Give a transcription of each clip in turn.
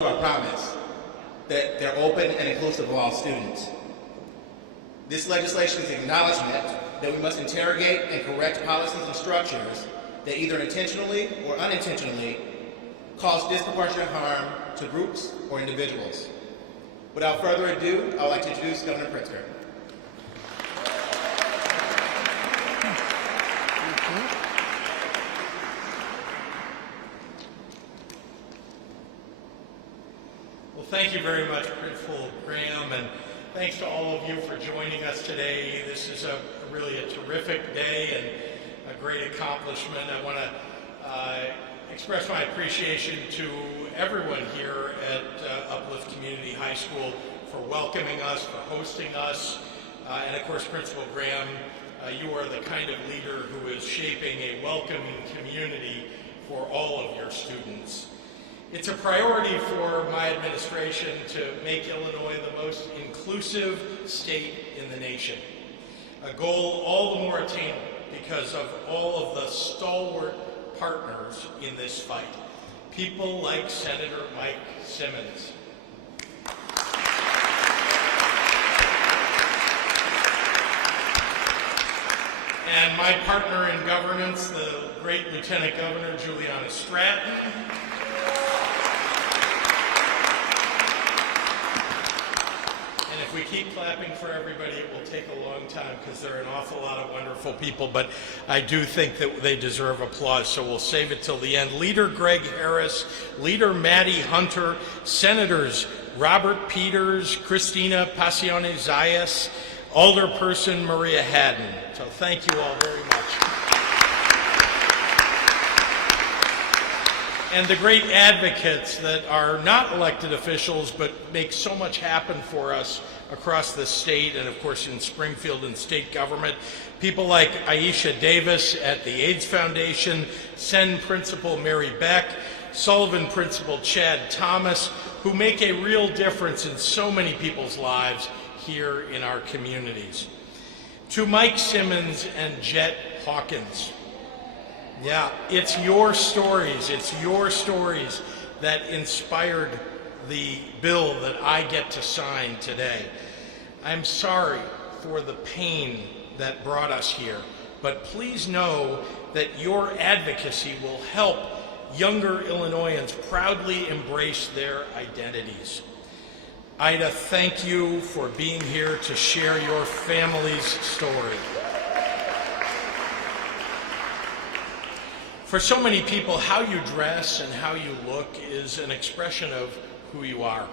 our promise that they're open and inclusive of all students. This legislation is an acknowledgement that we must interrogate and correct policies and structures that either intentionally or unintentionally cause disproportionate harm to groups or individuals. Without further ado, I would like to introduce Governor Pritzker. Well, thank you very much, Principal Graham, and thanks to all of you for joining us today. This is really a terrific day and a great accomplishment. I want to express my appreciation to everyone here at Uplift Community High School for welcoming us, for hosting us, and of course, Principal Graham, you are the kind of leader who is shaping a welcoming community for all of your students. It's a priority for my administration to make Illinois the most inclusive state in the nation, a goal all the more attainable because of all of the stalwart partners in this fight, people like Senator Mike Simmons. And my partner in governance, the great Lieutenant Governor Juliana Stratton. If we keep clapping for everybody, it will take a long time because there are an awful lot of wonderful people, but I do think that they deserve applause, so we'll save it till the end. Leader Greg Harris, Leader Maddie Hunter, Senators Robert Peters, Christina Passione-Zayas, Alderperson Maria Haddon. So thank you all very much. And the great advocates that are not elected officials but make so much happen for us across the state and of course in Springfield and state government. People like Aisha Davis at the AIDS Foundation, Senn Principal Mary Beck, Sullivan Principal Chad Thomas, who make a real difference in so many people's lives here in our communities. To Mike Simmons and Jet Hawkins. Yeah, it's your stories that inspired the bill that I get to sign today. I'm sorry for the pain that brought us here, but please know that your advocacy will help younger Illinoisans proudly embrace their identities. Ida, thank you for being here to share your family's story. For so many people, how you dress and how you look is an expression of who you are.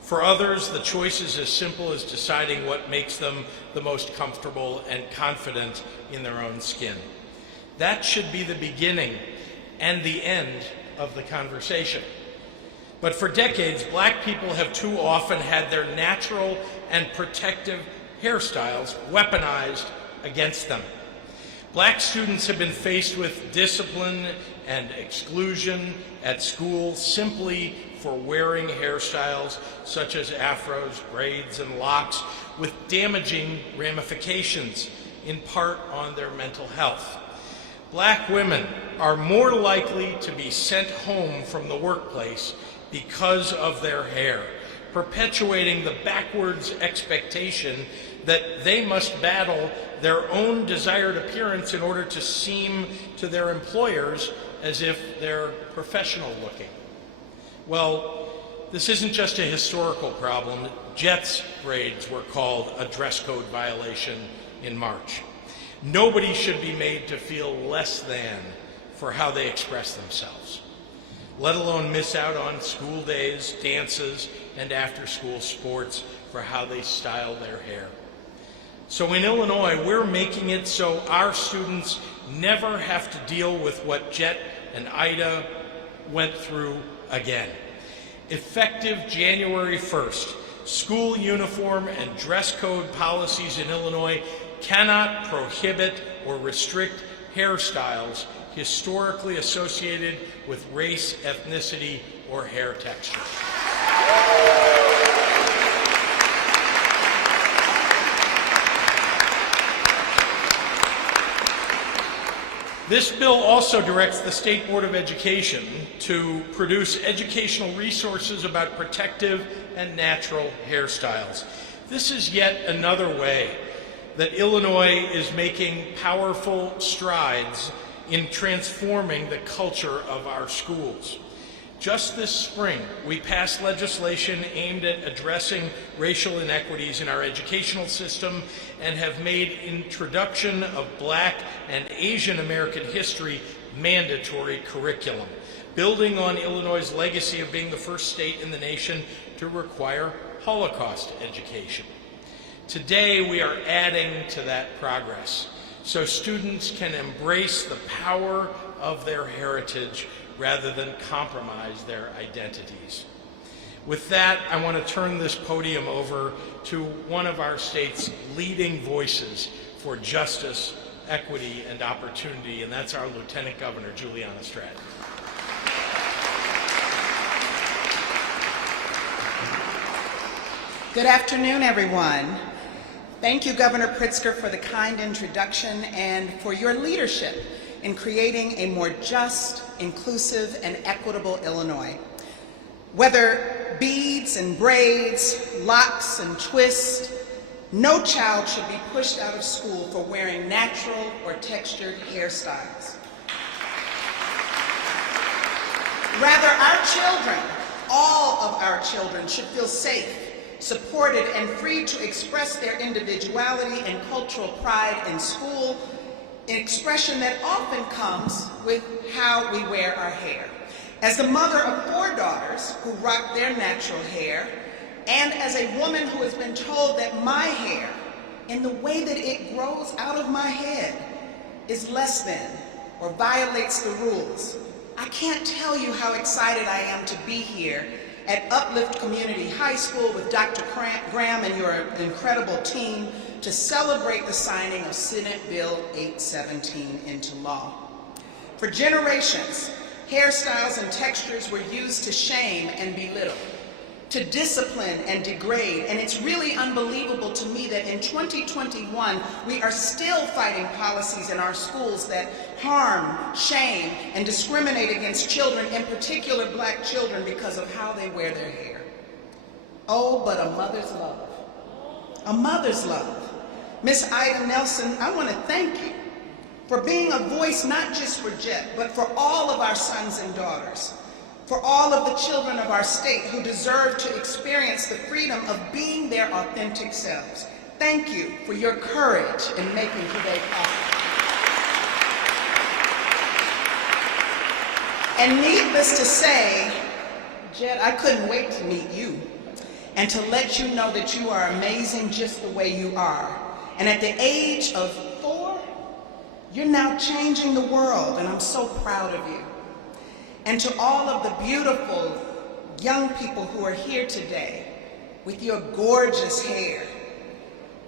For others, the choice is as simple as deciding what makes them the most comfortable and confident in their own skin. That should be the beginning and the end of the conversation. But for decades, black people have too often had their natural and protective hairstyles weaponized against them. Black students have been faced with discipline and exclusion at school simply for wearing hairstyles such as afros, braids, and locks with damaging ramifications, in part on their mental health. Black women are more likely to be sent home from the workplace because of their hair, perpetuating the backwards expectation that they must battle their own desired appearance in order to seem to their employers as if they're professional looking. Well, this isn't just a historical problem. Jet's braids were called a dress code violation in March. Nobody should be made to feel less than for how they express themselves, let alone miss out on school days, dances, and after-school sports for how they style their hair. So in Illinois, we're making it so our students never have to deal with what Jet and Ida went through again. Effective January 1st, school uniform and dress code policies in Illinois cannot prohibit or restrict hairstyles historically associated with race, ethnicity, or hair texture. This bill also directs the State Board of Education to produce educational resources about protective and natural hairstyles. This is yet another way that Illinois is making powerful strides in transforming the culture of our schools. Just this spring, we passed legislation aimed at addressing racial inequities in our educational system and have made introduction of Black and Asian American history mandatory curriculum, building on Illinois' legacy of being the first state in the nation to require Holocaust education. Today, we are adding to that progress so students can embrace the power of their heritage rather than compromise their identities. With that, I want to turn this podium over to one of our state's leading voices for justice, equity, and opportunity, and that's our Lieutenant Governor, Juliana Stratton. Good afternoon, everyone. Thank you, Governor Pritzker, for the kind introduction and for your leadership in creating a more just, inclusive, and equitable Illinois. Whether beads and braids, locks and twists, no child should be pushed out of school for wearing natural or textured hairstyles. Rather, our children, all of our children, should feel safe, supported, and free to express their individuality and cultural pride in school, an expression that often comes with how we wear our hair. As the mother of 4 daughters who rock their natural hair, and as a woman who has been told that my hair, in the way that it grows out of my head, is less than or violates the rules, I can't tell you how excited I am to be here at Uplift Community High School with Dr. Graham and your incredible team to celebrate the signing of Senate Bill 817 into law. For generations, hairstyles and textures were used to shame and belittle, to discipline and degrade, and it's really unbelievable to me that in 2021, we are still fighting policies in our schools that harm, shame, and discriminate against children, in particular Black children, because of how they wear their hair. Oh, but a mother's love. A mother's love. Miss Ida Nelson, I want to thank you for being a voice not just for Jet, but for all of our sons and daughters, for all of the children of our state who deserve to experience the freedom of being their authentic selves. Thank you for your courage in making today possible. And needless to say, Jet, I couldn't wait to meet you and to let you know that you are amazing just the way you are. And at the age of 4, you're now changing the world, and I'm so proud of you. And to all of the beautiful young people who are here today with your gorgeous hair,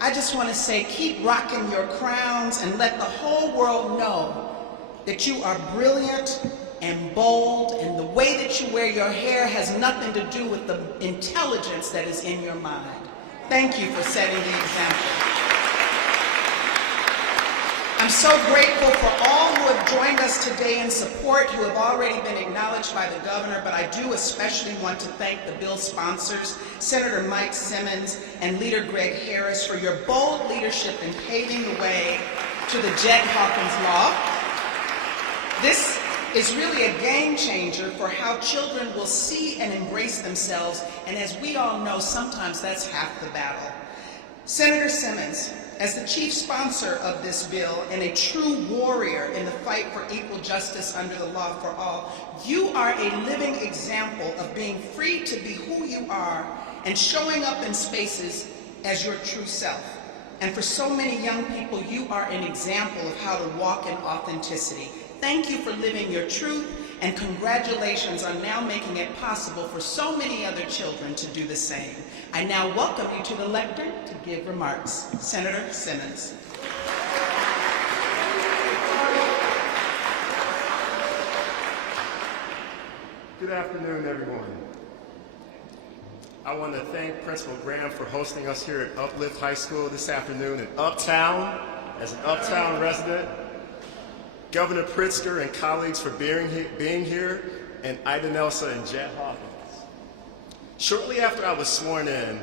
I just want to say, keep rocking your crowns and let the whole world know that you are brilliant and bold, and the way that you wear your hair has nothing to do with the intelligence that is in your mind. Thank you for setting the example. I'm so grateful for all who have joined us today in support, who have already been acknowledged by the governor, but I do especially want to thank the bill sponsors, Senator Mike Simmons and Leader Greg Harris, for your bold leadership in paving the way to the Jet Hawkins Law. This is really a game changer for how children will see and embrace themselves, and as we all know, sometimes that's half the battle. Senator Simmons, as the chief sponsor of this bill and a true warrior in the fight for equal justice under the law for all, you are a living example of being free to be who you are and showing up in spaces as your true self. And for so many young people, you are an example of how to walk in authenticity. Thank you for living your truth, and congratulations on now making it possible for so many other children to do the same. I now welcome you to the lectern to give remarks. Senator Simmons. Good afternoon, everyone. I want to thank Principal Graham for hosting us here at Uplift High School this afternoon in Uptown. As an Uptown resident, Governor Pritzker and colleagues for being here, and Ida Nelson and Jet Hawkins. Shortly after I was sworn in,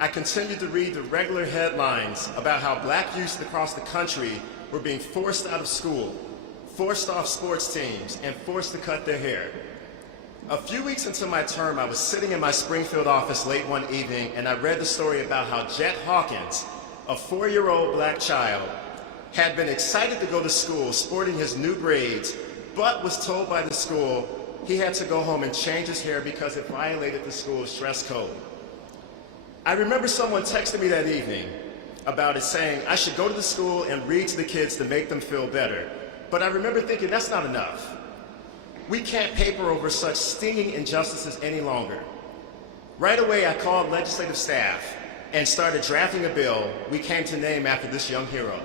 I continued to read the regular headlines about how black youth across the country were being forced out of school, forced off sports teams, and forced to cut their hair. A few weeks into my term, I was sitting in my Springfield office late one evening, and I read the story about how Jet Hawkins, a 4-year-old black child, had been excited to go to school sporting his new braids, but was told by the school he had to go home and change his hair because it violated the school's dress code. I remember someone texting me that evening about it, saying I should go to the school and read to the kids to make them feel better. But I remember thinking that's not enough. We can't paper over such stinging injustices any longer. Right away, I called legislative staff and started drafting a bill we came to name after this young hero.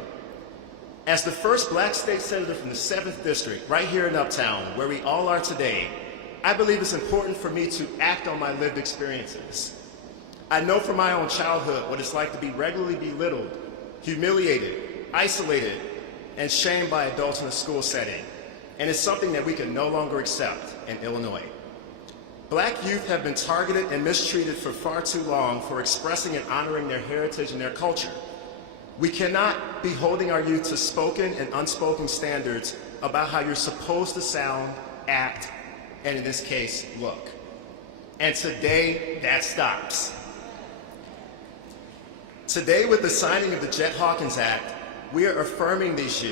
As the first black state senator from the 7th District, right here in Uptown, where we all are today, I believe it's important for me to act on my lived experiences. I know from my own childhood what it's like to be regularly belittled, humiliated, isolated, and shamed by adults in a school setting. And it's something that we can no longer accept in Illinois. Black youth have been targeted and mistreated for far too long for expressing and honoring their heritage and their culture. We cannot be holding our youth to spoken and unspoken standards about how you're supposed to sound, act, and in this case, look. And today, that stops. Today, with the signing of the Jet Hawkins Act, we are affirming these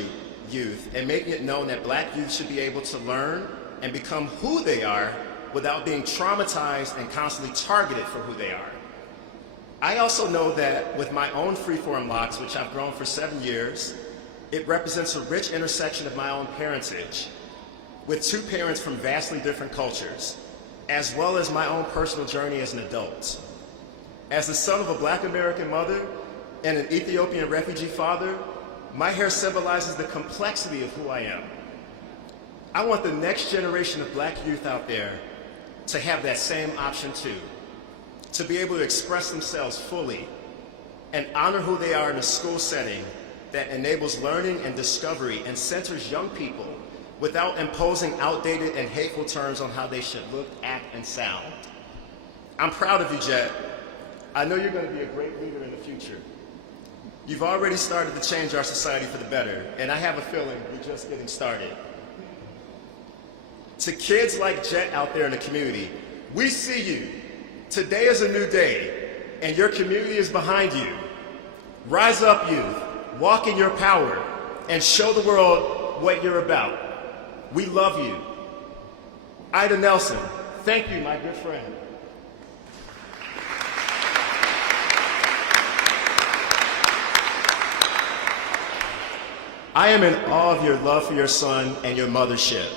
youth and making it known that black youth should be able to learn and become who they are without being traumatized and constantly targeted for who they are. I also know that with my own freeform locks, which I've grown for 7 years, it represents a rich intersection of my own parentage, with 2 parents from vastly different cultures, as well as my own personal journey as an adult. As the son of a black American mother and an Ethiopian refugee father, my hair symbolizes the complexity of who I am. I want the next generation of black youth out there to have that same option too, to be able to express themselves fully and honor who they are in a school setting that enables learning and discovery and centers young people without imposing outdated and hateful terms on how they should look, act, and sound. I'm proud of you, Jet. I know you're going to be a great leader in the future. You've already started to change our society for the better, and I have a feeling you're just getting started. To kids like Jet out there in the community, we see you. Today is a new day, and your community is behind you. Rise up, youth. Walk in your power, and show the world what you're about. We love you. Ida Nelson, thank you, my good friend. I am in awe of your love for your son and your mothership.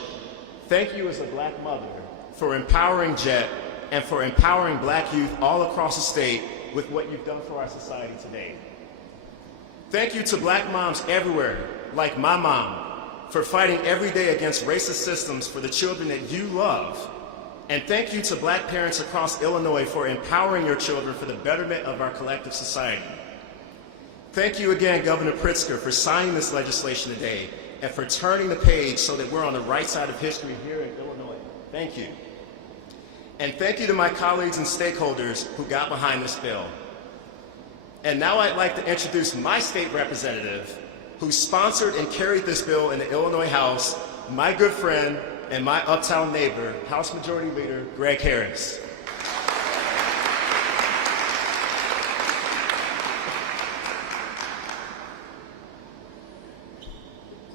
Thank you as a black mother for empowering Jet and for empowering black youth all across the state with what you've done for our society today. Thank you to black moms everywhere, like my mom, for fighting every day against racist systems for the children that you love. And thank you to black parents across Illinois for empowering your children for the betterment of our collective society. Thank you again, Governor Pritzker, for signing this legislation today and for turning the page so that we're on the right side of history here in Illinois. Thank you. And thank you to my colleagues and stakeholders who got behind this bill. And now I'd like to introduce my state representative who sponsored and carried this bill in the Illinois House, my good friend and my Uptown neighbor, House Majority Leader Greg Harris.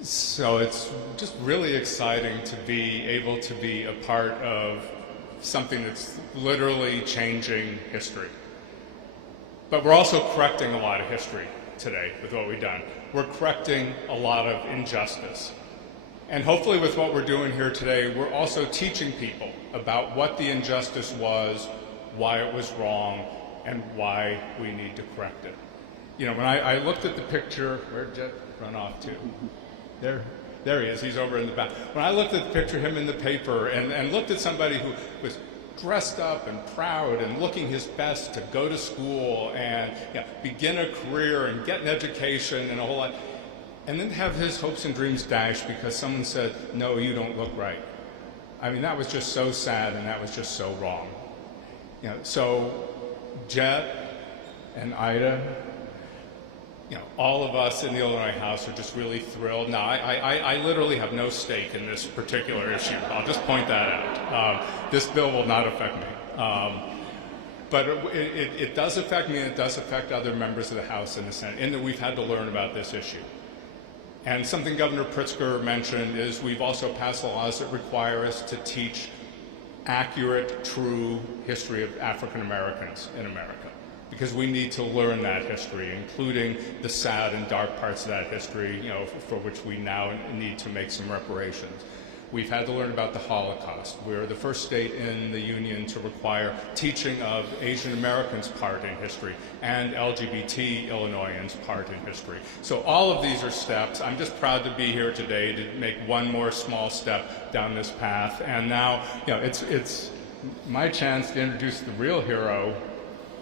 So it's just really exciting to be able to be a part of something that's literally changing history. But we're also correcting a lot of history today with what we've done. We're correcting a lot of injustice. And hopefully with what we're doing here today, we're also teaching people about what the injustice was, why it was wrong, and why we need to correct it. You know, when I looked at the picture, where'd Jet run off to? There he is, he's over in the back. When I looked at the picture of him in the paper and looked at somebody who was dressed up and proud and looking his best to go to school and begin a career and get an education and a whole lot, and then have his hopes and dreams dashed because someone said, no, you don't look right. I mean, that was just so sad, and that was just so wrong. You know, so Jet and Ida, you know, all of us in the Illinois House are just really thrilled. Now, I literally have no stake in this particular issue. I'll just point that out. This bill will not affect me. But it does affect me, and it does affect other members of the House and the Senate, in that we've had to learn about this issue. And something Governor Pritzker mentioned is we've also passed laws that require us to teach accurate, true history of African Americans in America, because we need to learn that history, including the sad and dark parts of that history, you know, for which we now need to make some reparations. We've had to learn about the Holocaust. We're the first state in the Union to require teaching of Asian Americans' part in history and LGBT Illinoisans' part in history. So all of these are steps. I'm just proud to be here today to make one more small step down this path. And now, you know, it's my chance to introduce the real hero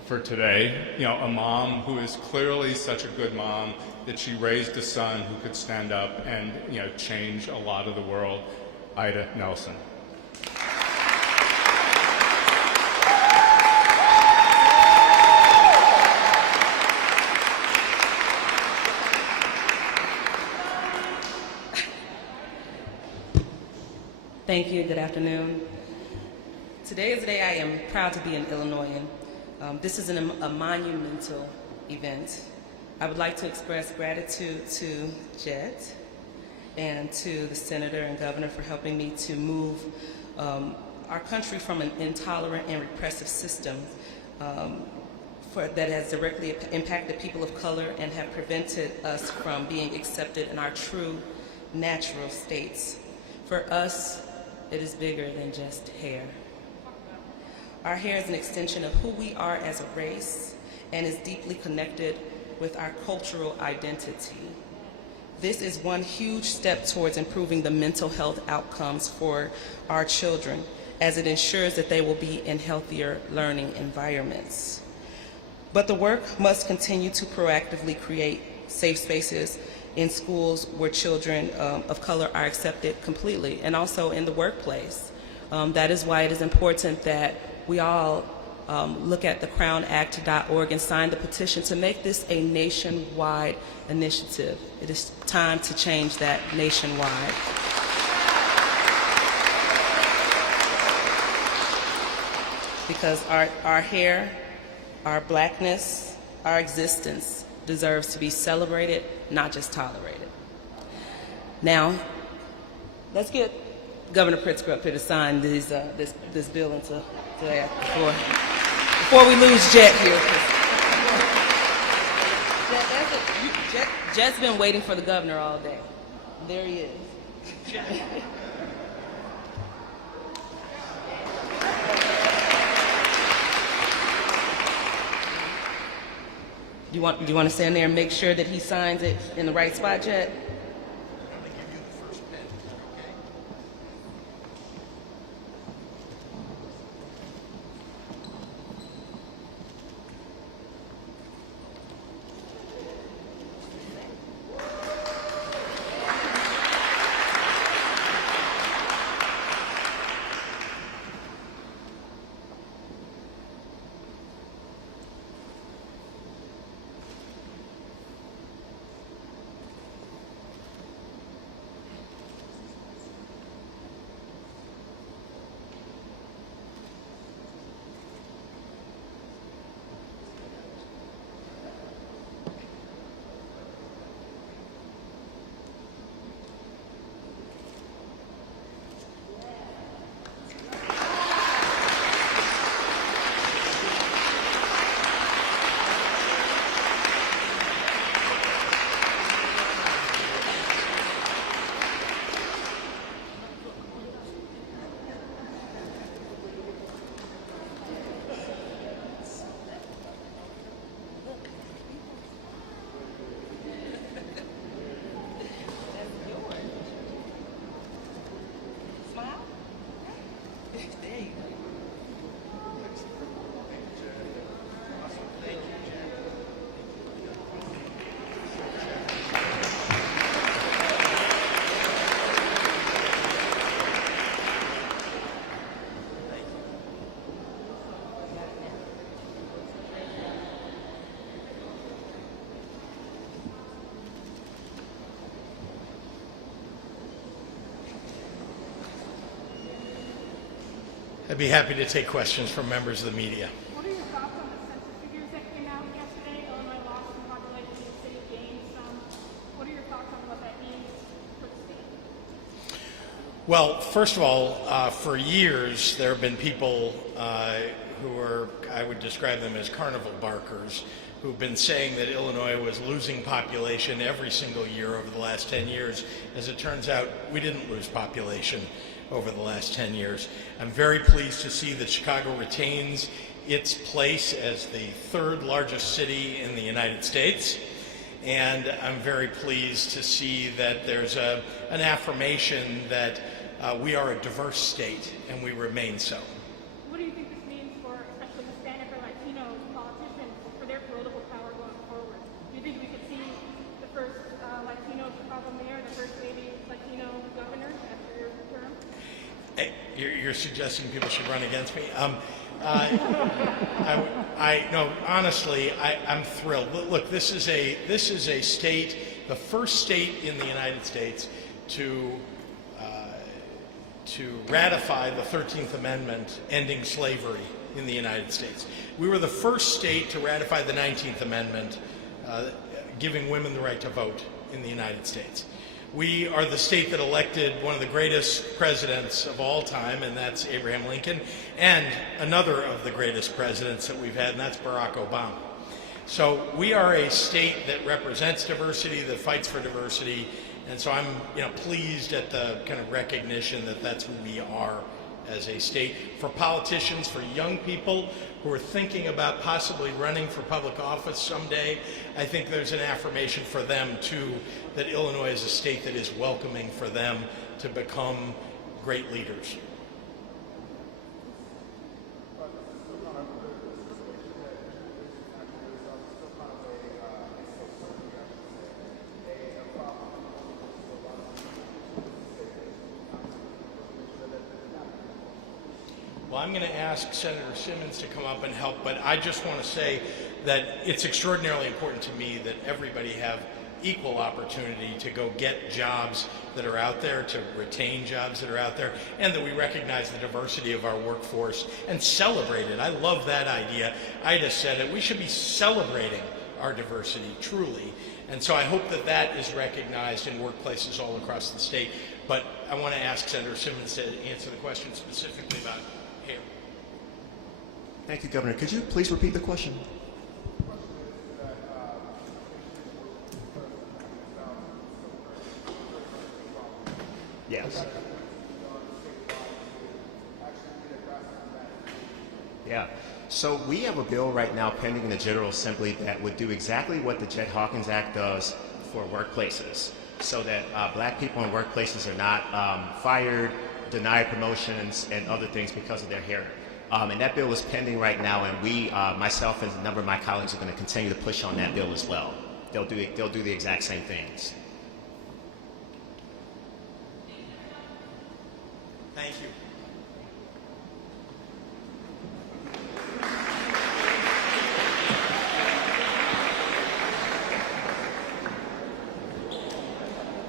for today, you know, a mom who is clearly such a good mom that she raised a son who could stand up and, you know, change a lot of the world. Ida Nelson. Thank you. Good afternoon. Today is the day I am proud to be an Illinoisan. This is a monumental event. I would like to express gratitude to Jet and to the Senator and Governor for helping me to move our country from an intolerant and repressive system that has directly impacted people of color and have prevented us from being accepted in our true natural states. For us, it is bigger than just hair. Our hair is an extension of who we are as a race and is deeply connected with our cultural identity. This is one huge step towards improving the mental health outcomes for our children, as it ensures that they will be in healthier learning environments. But the work must continue to proactively create safe spaces in schools where children of color are accepted completely, and also in the workplace. That is why it is important that we all look at the crownact.org and sign the petition to make this a nationwide initiative. It is time to change that nationwide. Because our hair, our blackness, our existence deserves to be celebrated, not just tolerated. Now, let's get Governor Pritzker up here to sign this bill into there before we lose Jet here. Jet's been waiting for the governor all day. There he is. Do you want to stand there and make sure that he signs it in the right spot, Jet? I'd be happy to take questions from members of the media. What are your thoughts on the census figures that came out yesterday? Illinois lost some population, the city gained some. What are your thoughts on what that means for the state? Well, first of all, for years there have been people who are, I would describe them as carnival barkers, who've been saying that Illinois was losing population every single year over the last 10 years. As it turns out, we didn't lose population over the last 10 years. I'm very pleased to see that Chicago retains its place as the third largest city in the United States. And I'm very pleased to see that there's an affirmation that we are a diverse state, and we remain so. What do you think this means for especially Hispanic or Latino politicians for their political power going forward? Do you think we could see the first Latino Chicago mayor, the first maybe Latino governor after your term? You're suggesting people should run against me? No, honestly, I'm thrilled. Look, this is a state, the first state in the United States to ratify the 13th Amendment ending slavery in the United States. We were the first state to ratify the 19th Amendment giving women the right to vote in the United States. We are the state that elected one of the greatest presidents of all time, and that's Abraham Lincoln, and another of the greatest presidents that we've had, and that's Barack Obama. So we are a state that represents diversity, that fights for diversity, and so I'm pleased at the kind of recognition that that's who we are as a state. For politicians, for young people who are thinking about possibly running for public office someday, I think there's an affirmation for them too, that Illinois is a state that is welcoming for them to become great leaders. Well, I'm going to ask Senator Simmons to come up and help, but I just want to say that it's extraordinarily important to me that everybody have equal opportunity to go get jobs that are out there, to retain jobs that are out there, and that we recognize the diversity of our workforce and celebrate it. I love that idea. Ida said it. We should be celebrating our diversity, truly. And so I hope that that is recognized in workplaces all across the state. But I want to ask Senator Simmons to answer the question specifically about hair. Thank you, Governor. Could you please repeat the question? Yes. Yeah. So we have a bill right now pending in the General Assembly that would do exactly what the Jed Hawkins Act does for workplaces, so that black people in workplaces are not fired, denied promotions, and other things because of their hair. And that bill is pending right now, and we, myself and a number of my colleagues, are going to continue to push on that bill as well. They'll do the exact same things. Thank you.